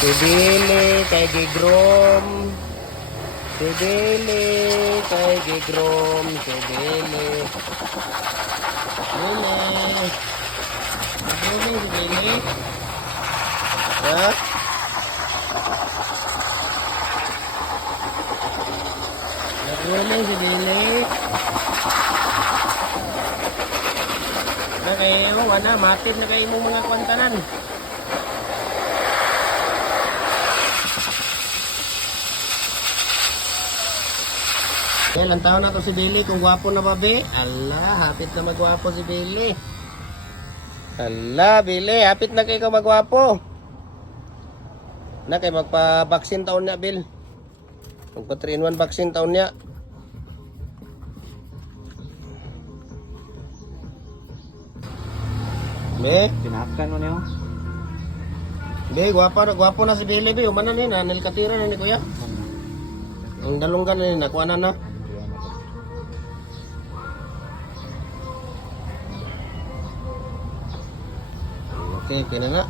Si Billy kay Gigrom. Si Billy kay Gigrom. Si Billy. Billy. Billy, si Billy. Ha? Billy, si Billy. Na kayo, wala, matip na kayo mong mga kwantanan. Ilang taon na to si Billy, kung gwapo na ba, be? Ala, hapit na magwapo si Billy. Ala, Billy, hapit na kayo magwapo. Na kayo magpa-vaccine taon niya, Bill. Magpa 3-in-1 vaccine taon niya. Be? Tinakan mo niyo? Be, gwapo na si Billy, be. Umana ni na, nilkatira na ni kuya. Ang dalunggan na ni, nakuha na. Okay, kaya na.